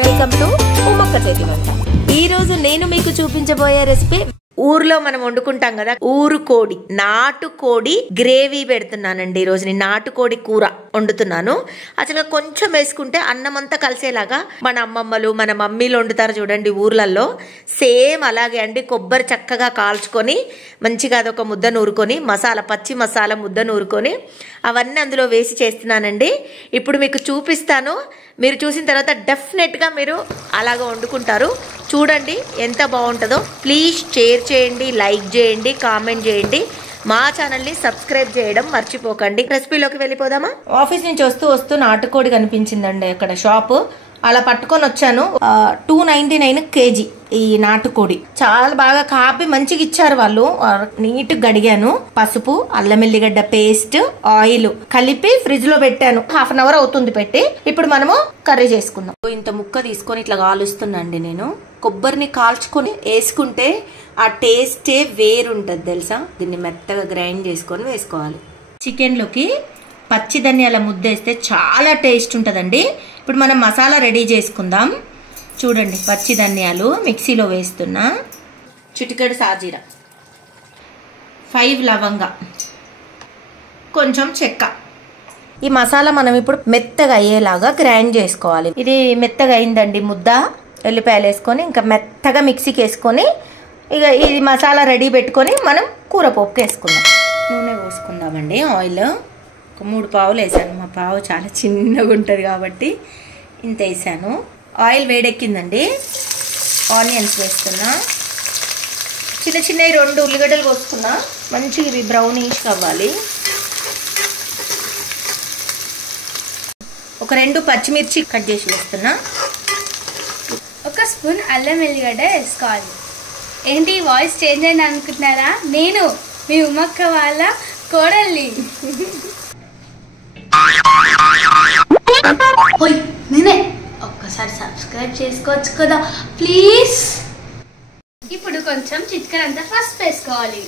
Welcome to Ummakka చేతి వంట. ఈ రోజు నేను మీకు చూపించబోయే రెసిపీ ఊర్లో మనం వండుకుంటాం కదా, ఊరు కోడి, నాటుకోడి గ్రేవీ పెడుతున్నానండి. ఈ రోజు నేను నాటుకోడి కూర వండుతున్నాను. అసలు కొంచెం వేసుకుంటే అన్నం అంతా కలిసేలాగా మన అమ్మమ్మలు మన మమ్మీలు వండుతారు చూడండి ఊర్లలో, సేమ్ అలాగే అండి. కొబ్బరి చక్కగా కాల్చుకొని మంచిగా అదొక ముద్ద నూరుకొని, మసాలా పచ్చి మసాలా ముద్ద నూరుకొని అవన్నీ అందులో వేసి చేస్తున్నానండి. ఇప్పుడు మీకు చూపిస్తాను. మీరు చూసిన తర్వాత డెఫినెట్గా మీరు అలాగ వండుకుంటారు. చూడండి ఎంత బాగుంటుందో. ప్లీజ్ షేర్ చేయండి, లైక్ చేయండి, కామెంట్ చేయండి. మా ఛానల్ని సబ్స్క్రైబ్ చేయడం మర్చిపోకండి. రెసిపీలోకి వెళ్ళిపోదామా? ఆఫీస్ నుంచి వస్తూ నాటుకోడి కనిపించిందండి అక్కడ షాపు. అలా పట్టుకొని వచ్చాను. 299 కేజీ ఈ నాటుకోడి. చాలా బాగా కాపి మంచిగా ఇచ్చారు వాళ్ళు. నీట్ గా గడిగాను. పసుపు, అల్లం ఎల్లిగడ్డ పేస్ట్, ఆయిల్ కలిపి ఫ్రిడ్జ్ లో పెట్టాను. హాఫ్ అన్ అవర్ అవుతుంది పెట్టి. ఇప్పుడు మనము కర్రీ చేసుకుందాం. ఇంత ముక్క తీసుకొని ఇట్లా కాలుస్తున్నాండి నేను. కొబ్బరిని కాల్చుకొని వేసుకుంటే ఆ టేస్టే వేరుంటది తెలుసా. దీన్ని మెత్తగా గ్రైండ్ చేసుకొని వేసుకోవాలి. చికెన్ లోకి పచ్చి ధనియాల ముద్ద వేస్తే చాలా టేస్ట్ ఉంటుందండి. ఇప్పుడు మనం మసాలా రెడీ చేసుకుందాం. చూడండి, పచ్చి ధనియాలు మిక్సీలో వేస్తున్నా, చిటికెడు సాజీరా, 5 లవంగా, కొంచెం చెక్క. ఈ మసాలా మనం ఇప్పుడు మెత్తగా అయ్యేలాగా గ్రైండ్ చేసుకోవాలి. ఇది మెత్తగా అయిందండి ముద్ద. ఎల్లిపాయలు వేసుకొని ఇంకా మెత్తగా మిక్సీకి వేసుకొని ఇక ఇది మసాలా రెడీ పెట్టుకొని మనం కూర పోపుకి వేసుకుందాం. నూనె పోసుకుందామండి. ఆయిల్ ఒక 3 పావులు వేసాను. మా పావు చాలా చిన్నగా ఉంటుంది కాబట్టి ఇంత వేసాను. ఆయిల్ వేడెక్కిందండి. ఆనియన్స్ వేస్తున్నా. చిన్న చిన్నవి 2 ఉల్లిగడ్డలు కోసుకున్నా. మంచిగా ఇవి బ్రౌనిష్ అవ్వాలి. ఒక 2 పచ్చిమిర్చి కట్ చేసి వేస్తున్నా. ఒక స్పూన్ అల్లం ఎల్లిగడ్డ వేసుకోవాలి. ఏంటి వాయిస్ చేంజ్ అయింది అనుకుంటున్నారా? నేను మీ ఉమ్మక్క వాళ్ళ కోడల్ని. నేనే. ఒక్కసారి సబ్స్క్రైబ్ చేసుకోవచ్చు కదా ప్లీజ్. ఇప్పుడు కొంచెం చికెన్ అంతా ఫస్ట్ వేసుకోవాలి.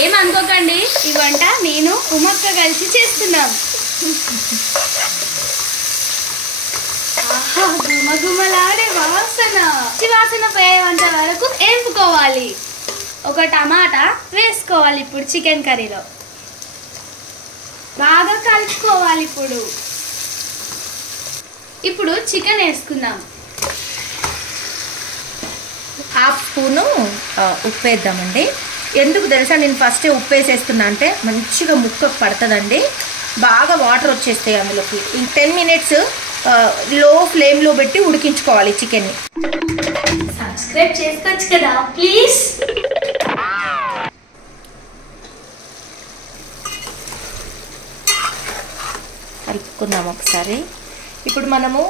ఏమనుకోకండి, ఈ వంట నేను ఉమ్మక్క కలిసి చేస్తున్నాం. గుమగుమలాడే వాసన, వాసన పోయేంత వరకు వేపుకోవాలి. ఒక టమాటా వేసుకోవాలి ఇప్పుడు చికెన్ కర్రీలో. బాగా కలుపుకోవాలి. ఇప్పుడు చికెన్ వేసుకుందాం. హాఫ్ స్పూను ఉప్పు వేద్దామండి. ఎందుకు తెలుసా నేను ఫస్ట్ ఉప్పు వేసేస్తున్నా అంటే మంచిగా ముక్కకు పడుతుందండి. బాగా వాటర్ వచ్చేస్తాయి అందులోకి. 10 మినిట్స్ లో ఫ్లేమ్లో పెట్టి ఉడికించుకోవాలి చికెన్ని. సబ్స్క్రైబ్ చేసుకోవచ్చు కదా ప్లీజ్. కలుపుకుందాం ఒకసారి. ఇప్పుడు మనము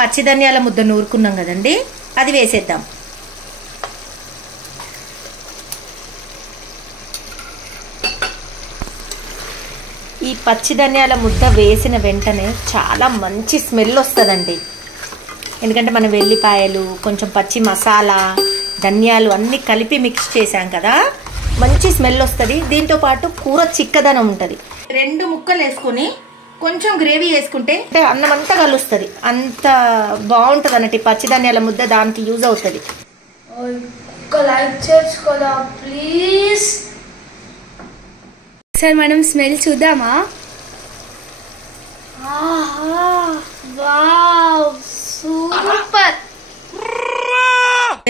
పచ్చి ధనియాల ముద్ద నూరుకున్నాం కదండి, అది వేసేద్దాం. ఈ పచ్చి ధనియాల ముద్ద వేసిన వెంటనే చాలా మంచి స్మెల్ వస్తుందండి. ఎందుకంటే మనం వెల్లిపాయలు, కొంచెం పచ్చి మసాలా, ధనియాలు అన్నీ కలిపి మిక్స్ చేసాం కదా, మంచి స్మెల్ వస్తుంది. దీంతో పాటు కూర చిక్కదనం ఉంటుంది. 2 ముక్కలు వేసుకొని కొంచెం గ్రేవీ వేసుకుంటే అన్నం అంతా కలుస్తుంది. అంత బాగుంటుంది అన్నట్టు. పచ్చి ధనియాల ముద్ద దానికి యూజ్ అవుతుంది. లైక్ చేసుకోదా ప్లీజ్. సార్ మనం స్మెల్ చూద్దామా? Wow super.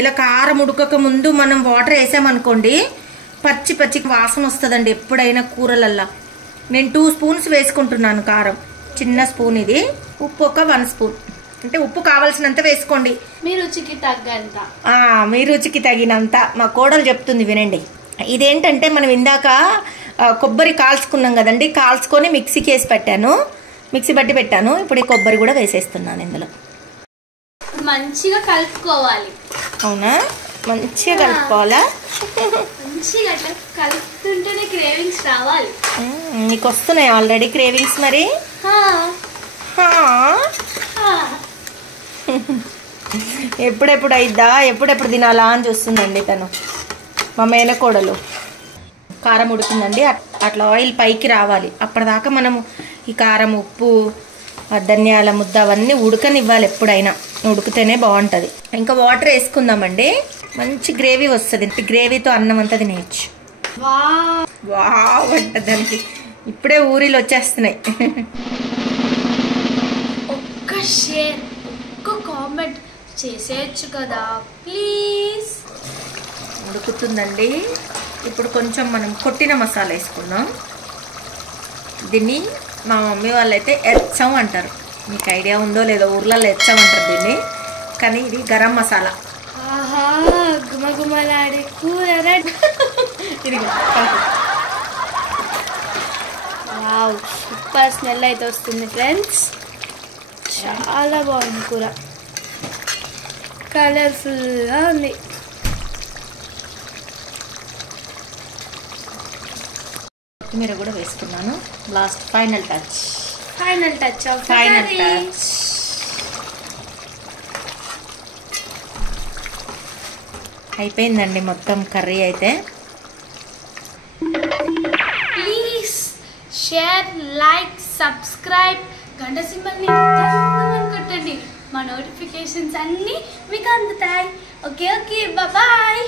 ఇలా కారం ఉడకక ముందు మనం వాటర్ వేసామనుకోండి, పచ్చి పచ్చి వాసన వస్తుందండి ఎప్పుడైనా కూరలల్లా. నేను 2 స్పూన్స్ వేసుకుంటున్నాను కారం, చిన్న స్పూన్ ఇది. ఉప్పు ఒక 1 స్పూన్. అంటే ఉప్పు కావాల్సినంత వేసుకోండి. మీ రుచికి తగ్గంత. మీ రుచికి తగినంత. మా కోడలు చెప్తుంది వినండి. ఇదేంటంటే మనం ఇందాక కొబ్బరి కాల్చుకున్నాం కదండి, కాల్చుకొని మిక్సీకి వేసి పెట్టాను, మిక్సీ బట్టి పెట్టాను. ఇప్పుడు ఈ కొబ్బరి కూడా వేసేస్తున్నాను ఇందులో. మంచిగా కలుపుకోవాలి. అవునా? మంచిగా కలుపుకోవాలా? మంచిగా కలుపుతుంటేనే క్రేవింగ్స్ రావాలి. నీకు వస్తున్నాయి ఆల్రెడీ క్రేవింగ్స్ మరి? ఎప్పుడెప్పుడు అయిద్దా, ఎప్పుడెప్పుడు తినాలా అని చూస్తుందండి తను, మా మేనకోడలు. కారం ఉడుకుందండి, అట్లా ఆయిల్ పైకి రావాలి. అప్పటిదాకా మనము ఈ కారం, ఉప్పు, ధనియాల ముద్ద అవన్నీ ఉడకనివ్వాలి. ఎప్పుడైనా ఉడికితేనే బాగుంటుంది. ఇంకా వాటర్ వేసుకుందామండి. మంచి గ్రేవీ వస్తుంది. గ్రేవీతో అన్నం అంతా తినేయచ్చు. వావ్ అంట దానికి ఇప్పుడే ఊరిలో వచ్చేస్తున్నాయి. ఒక్క షేర్, ఒక్క కామెంట్ చేసేయచ్చు కదా ప్లీజ్. ఉడుకుతుందండి. ఇప్పుడు కొంచెం మనం కొట్టిన మసాలా వేసుకుందాం. దీన్ని మా మమ్మీ వాళ్ళైతే ఎచ్చం అంటారు. మీకు ఐడియా ఉందో లేదో, ఊర్లలో ఎచ్చం అంటారు దీన్ని. కానీ ఇది గరం మసాలా. ఆహా, గుమగుమలాడే కూర రెడీ. వావ్, సూపర్ స్మెల్ అయితే వస్తుంది ఫ్రెండ్స్. చాలా బాగుంది కూర, కలర్ఫుల్గా ఉంది. కొత్తిమీర కూడా వేసుకున్నాను. Last final touch. Final touch. అయిపోయిందండి మొత్తం కర్రీ అయితే. ప్లీజ్ షేర్, లైక్, సబ్స్క్రైబ్, గంట సింబల్ని కొట్టండి. మా నోటిఫికేషన్స్ అన్నీ మీకు అందుతాయి. Okay, bye.